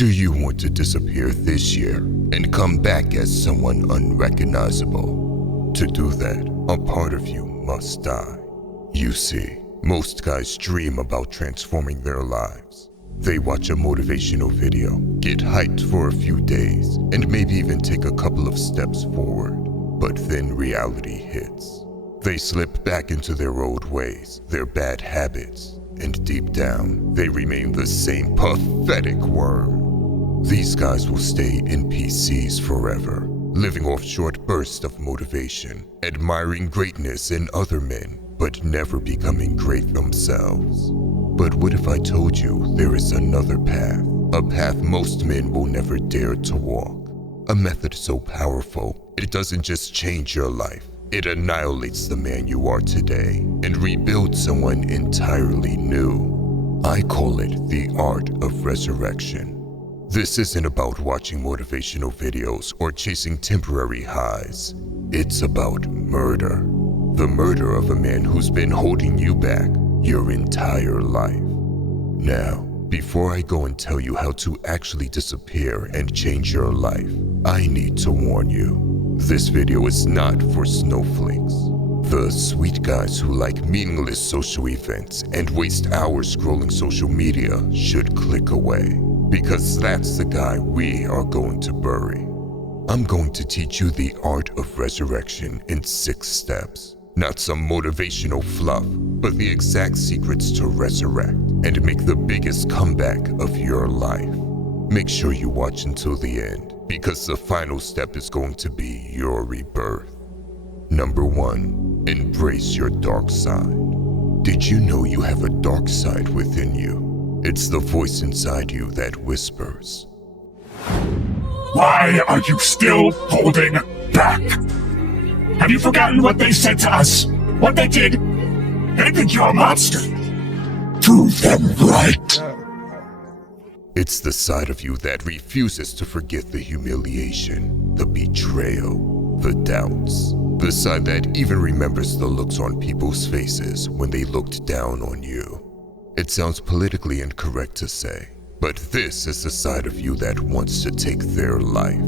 Do you want to disappear this year and come back as someone unrecognizable? To do that, a part of you must die. You see, most guys dream about transforming their lives. They watch a motivational video, get hyped for a few days, and maybe even take a couple of steps forward. But then reality hits. They slip back into their old ways, their bad habits, and deep down, they remain the same pathetic worm. These guys will stay NPCs forever, living off short bursts of motivation, admiring greatness in other men, but never becoming great themselves. But what if I told you there is another path? A path most men will never dare to walk. A method so powerful, it doesn't just change your life. It annihilates the man you are today and rebuilds someone entirely new. I call it the art of resurrection. This isn't about watching motivational videos or chasing temporary highs. It's about murder. The murder of a man who's been holding you back your entire life. Now, before I go and tell you how to actually disappear and change your life, I need to warn you. This video is not for snowflakes. The sweet guys who like meaningless social events and waste hours scrolling social media should click away, because that's the guy we are going to bury. I'm going to teach you the art of resurrection in 6 steps. Not some motivational fluff, but the exact secrets to resurrect and make the biggest comeback of your life. Make sure you watch until the end, because the final step is going to be your rebirth. Number 1, embrace your dark side. Did you know you have a dark side within you? It's the voice inside you that whispers. Why are you still holding back? Have you forgotten what they said to us? What they did? They think you're a monster. Prove them right. It's the side of you that refuses to forget the humiliation, the betrayal, the doubts. The side that even remembers the looks on people's faces when they looked down on you. It sounds politically incorrect to say, but this is the side of you that wants to take their life.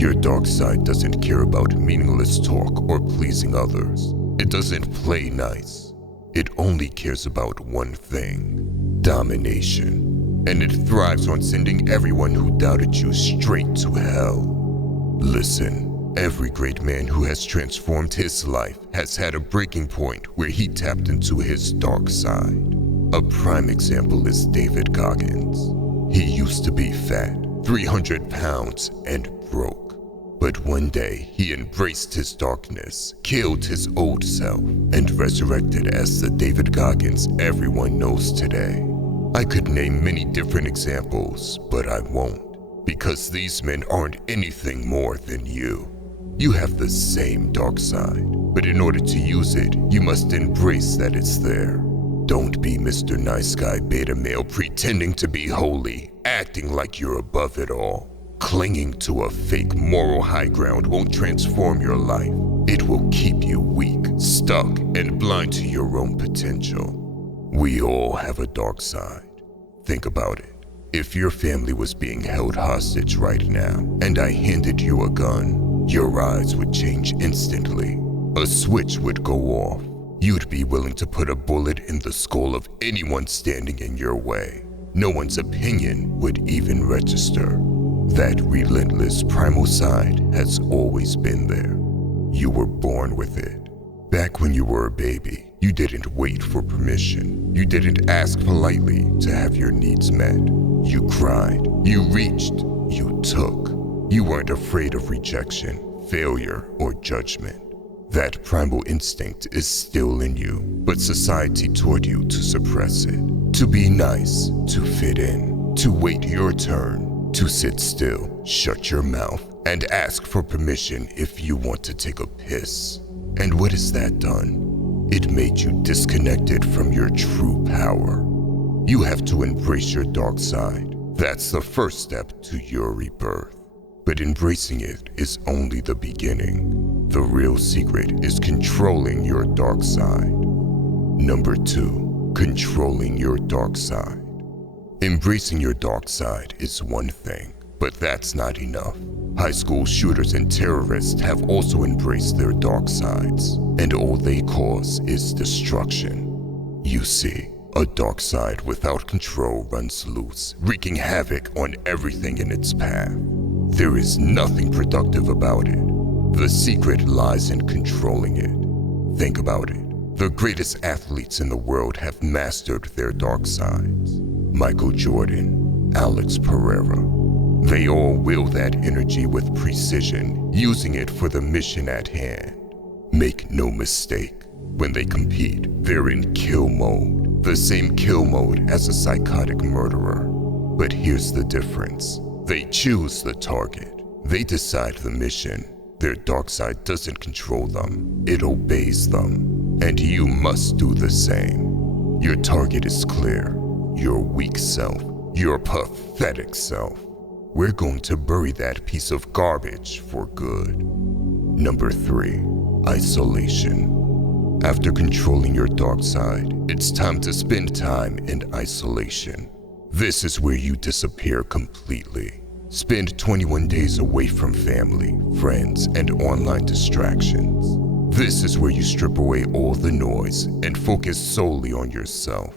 Your dark side doesn't care about meaningless talk or pleasing others. It doesn't play nice. It only cares about one thing: domination. And it thrives on sending everyone who doubted you straight to hell. Listen, every great man who has transformed his life has had a breaking point where he tapped into his dark side. A prime example is David Goggins. He used to be fat, 300 pounds, and broke. But one day, he embraced his darkness, killed his old self, and resurrected as the David Goggins everyone knows today. I could name many different examples, but I won't, because these men aren't anything more than you. You have the same dark side, but in order to use it, you must embrace that it's there. Don't be Mr. Nice Guy beta male pretending to be holy, acting like you're above it all. Clinging to a fake moral high ground won't transform your life. It will keep you weak, stuck, and blind to your own potential. We all have a dark side. Think about it. If your family was being held hostage right now, and I handed you a gun, your eyes would change instantly. A switch would go off. You'd be willing to put a bullet in the skull of anyone standing in your way. No one's opinion would even register. That relentless primal side has always been there. You were born with it. Back when you were a baby, you didn't wait for permission. You didn't ask politely to have your needs met. You cried, you reached, you took. You weren't afraid of rejection, failure, or judgment. That primal instinct is still in you, but society taught you to suppress it. To be nice, to fit in, to wait your turn, to sit still, shut your mouth, and ask for permission if you want to take a piss. And what has that done? It made you disconnected from your true power. You have to embrace your dark side. That's the first step to your rebirth. But embracing it is only the beginning. The real secret is controlling your dark side. Number 2, controlling your dark side. Embracing your dark side is one thing, but that's not enough. High school shooters and terrorists have also embraced their dark sides, and all they cause is destruction. You see, a dark side without control runs loose, wreaking havoc on everything in its path. There is nothing productive about it. The secret lies in controlling it. Think about it. The greatest athletes in the world have mastered their dark sides. Michael Jordan, Alex Pereira. They all wield that energy with precision, using it for the mission at hand. Make no mistake, when they compete, they're in kill mode, the same kill mode as a psychotic murderer. But here's the difference. They choose the target. They decide the mission. Their dark side doesn't control them, it obeys them. And you must do the same. Your target is clear. Your weak self, your pathetic self. We're going to bury that piece of garbage for good. Number 3, isolation. After controlling your dark side, it's time to spend time in isolation. This is where you disappear completely. Spend 21 days away from family, friends, and online distractions. This is where you strip away all the noise and focus solely on yourself.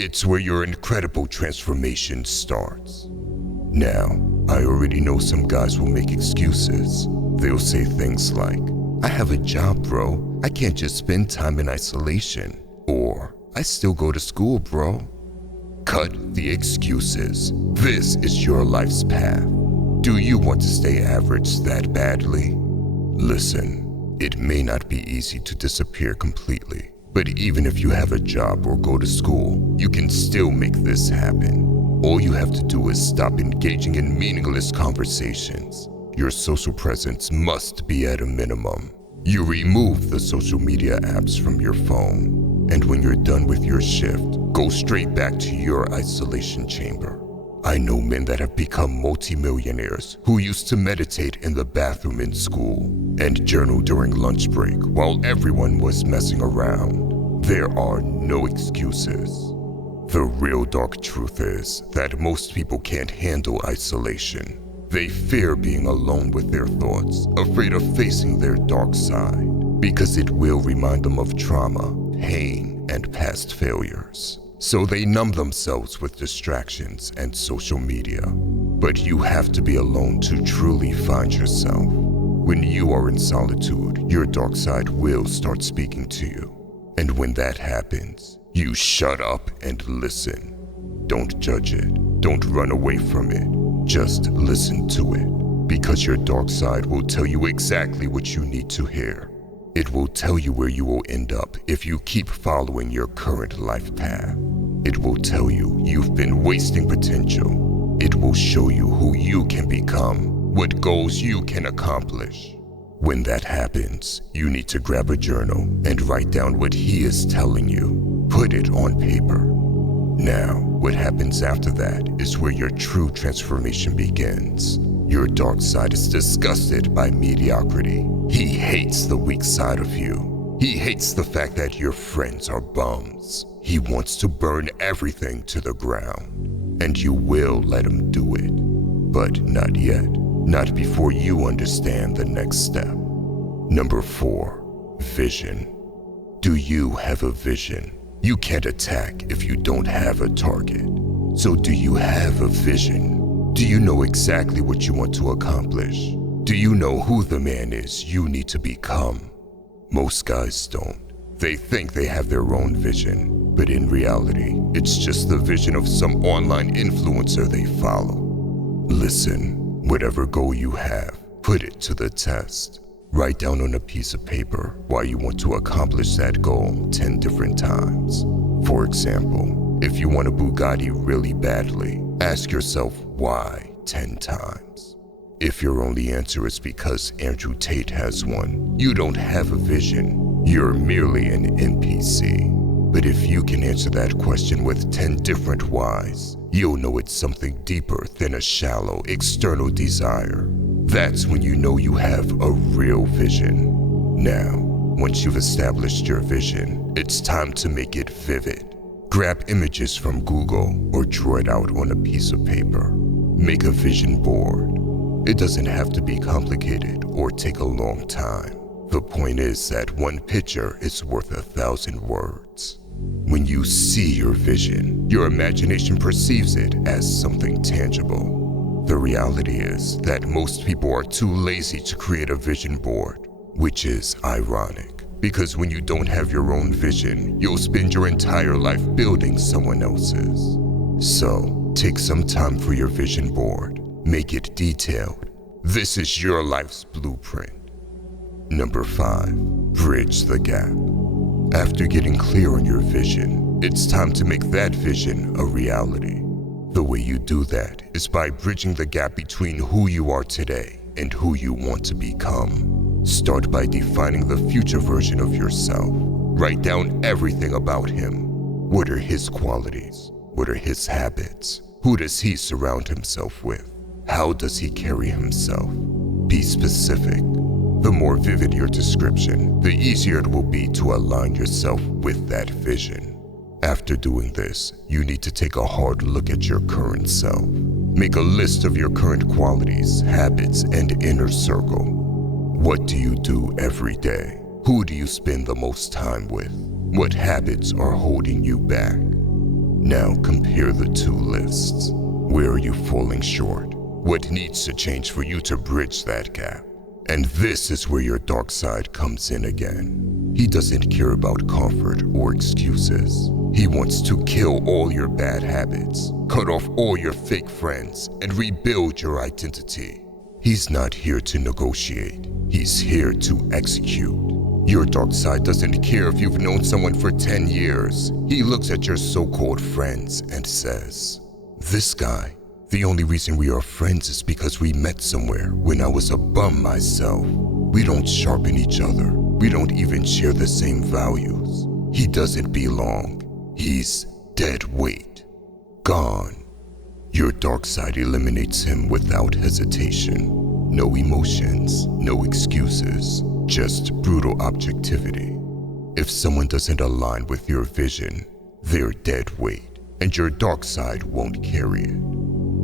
It's where your incredible transformation starts. Now, I already know some guys will make excuses. They'll say things like, I have a job, bro. I can't just spend time in isolation. Or, I still go to school, bro. Cut the excuses. This is your life's path. Do you want to stay average that badly? Listen, it may not be easy to disappear completely, but even if you have a job or go to school, you can still make this happen. All you have to do is stop engaging in meaningless conversations. Your social presence must be at a minimum. You remove the social media apps from your phone. And when you're done with your shift, go straight back to your isolation chamber. I know men that have become multimillionaires who used to meditate in the bathroom in school and journal during lunch break while everyone was messing around. There are no excuses. The real dark truth is that most people can't handle isolation. They fear being alone with their thoughts, afraid of facing their dark side, because it will remind them of trauma, pain, and past failures. So they numb themselves with distractions and social media. But you have to be alone to truly find yourself. When you are in solitude, your dark side will start speaking to you. And when that happens, you shut up and listen. Don't judge it. Don't run away from it. Just listen to it. Because your dark side will tell you exactly what you need to hear. It will tell you where you will end up if you keep following your current life path. It will tell you you've been wasting potential. It will show you who you can become, what goals you can accomplish. When that happens, you need to grab a journal and write down what he is telling you. Put it on paper. Now, what happens after that is where your true transformation begins. Your dark side is disgusted by mediocrity. He hates the weak side of you. He hates the fact that your friends are bums. He wants to burn everything to the ground. And you will let him do it. But not yet. Not before you understand the next step. Number 4, vision. Do you have a vision? You can't attack if you don't have a target. So do you have a vision? Do you know exactly what you want to accomplish? Do you know who the man is you need to become? Most guys don't. They think they have their own vision, but in reality, it's just the vision of some online influencer they follow. Listen, whatever goal you have, put it to the test. Write down on a piece of paper why you want to accomplish that goal 10 different times. For example, if you want a Bugatti really badly, ask yourself why 10 times. If your only answer is because Andrew Tate has one, you don't have a vision. You're merely an NPC. But if you can answer that question with 10 different whys, you'll know it's something deeper than a shallow external desire. That's when you know you have a real vision. Now, once you've established your vision, it's time to make it vivid. Grab images from Google or draw it out on a piece of paper. Make a vision board. It doesn't have to be complicated or take a long time. The point is that one picture is worth 1,000 words. When you see your vision, your imagination perceives it as something tangible. The reality is that most people are too lazy to create a vision board, which is ironic, because when you don't have your own vision, you'll spend your entire life building someone else's. So, take some time for your vision board. Make it detailed. This is your life's blueprint. Number 5, bridge the gap. After getting clear on your vision, it's time to make that vision a reality. The way you do that is by bridging the gap between who you are today and who you want to become. Start by defining the future version of yourself. Write down everything about him. What are his qualities? What are his habits? Who does he surround himself with? How does he carry himself? Be specific. The more vivid your description, the easier it will be to align yourself with that vision. After doing this, you need to take a hard look at your current self. Make a list of your current qualities, habits, and inner circle. What do you do every day? Who do you spend the most time with? What habits are holding you back? Now compare the two lists. Where are you falling short? What needs to change for you to bridge that gap? And this is where your dark side comes in again. He doesn't care about comfort or excuses. He wants to kill all your bad habits, cut off all your fake friends, and rebuild your identity. He's not here to negotiate. He's here to execute. Your dark side doesn't care if you've known someone for 10 years. He looks at your so-called friends and says, "This guy, the only reason we are friends is because we met somewhere when I was a bum myself. We don't sharpen each other. We don't even share the same values. He doesn't belong. He's dead weight. Gone." Your dark side eliminates him without hesitation. No emotions, no excuses, just brutal objectivity. If someone doesn't align with your vision, they're dead weight, and your dark side won't carry it.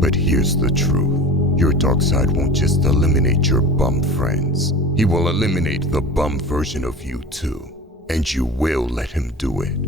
But here's the truth. Your dark side won't just eliminate your bum friends. He will eliminate the bum version of you too. And you will let him do it.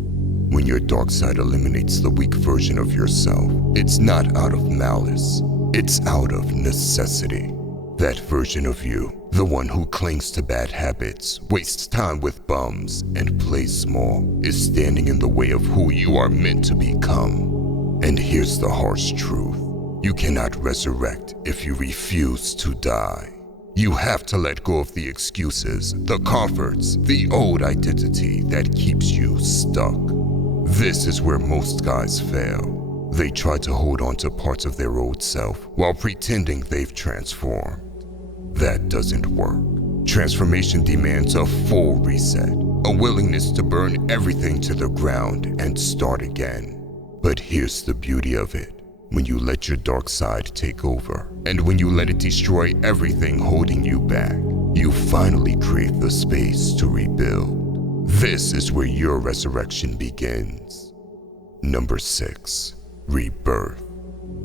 When your dark side eliminates the weak version of yourself, it's not out of malice. It's out of necessity. That version of you, the one who clings to bad habits, wastes time with bums, and plays small, is standing in the way of who you are meant to become. And here's the harsh truth. You cannot resurrect if you refuse to die. You have to let go of the excuses, the comforts, the old identity that keeps you stuck. This is where most guys fail. They try to hold on to parts of their old self while pretending they've transformed. That doesn't work. Transformation demands a full reset, a willingness to burn everything to the ground and start again. But here's the beauty of it. When you let your dark side take over, and when you let it destroy everything holding you back, you finally create the space to rebuild. This is where your resurrection begins. Number 6, rebirth.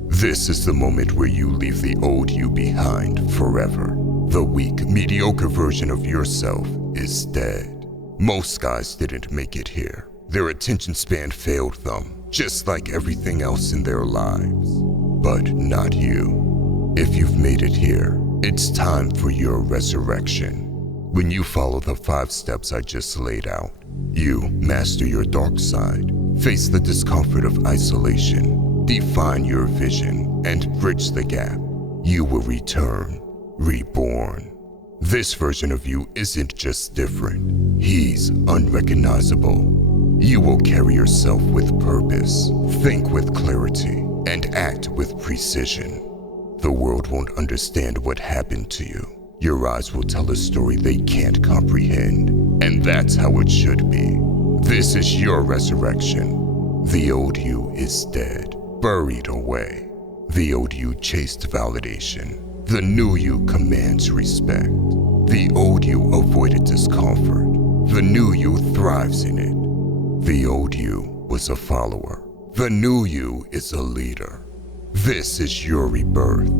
This is the moment where you leave the old you behind forever. The weak, mediocre version of yourself is dead. Most guys didn't make it here. Their attention span failed them, just like everything else in their lives. But not you. If you've made it here, it's time for your resurrection. When you follow the 5 steps I just laid out, you master your dark side, face the discomfort of isolation, define your vision, and bridge the gap. You will return, reborn. This version of you isn't just different, he's unrecognizable. You will carry yourself with purpose, think with clarity, and act with precision. The world won't understand what happened to you. Your eyes will tell a story they can't comprehend, and that's how it should be. This is your resurrection. The old you is dead, buried away. The old you chased validation. The new you commands respect. The old you avoided discomfort. The new you thrives in it. The old you was a follower. The new you is a leader. This is your rebirth.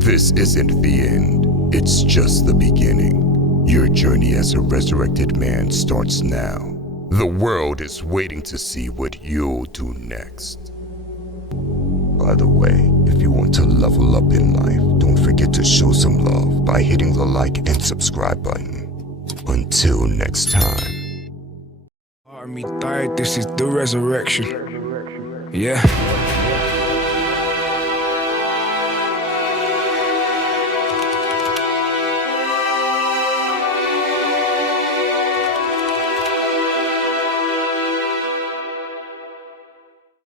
This isn't the end. It's just the beginning. Your journey as a resurrected man starts now. The world is waiting to see what you'll do next. By the way, if you want to level up in life, don't forget to show some love by hitting the like and subscribe button. Until next time. Army died, this is the resurrection. Yeah.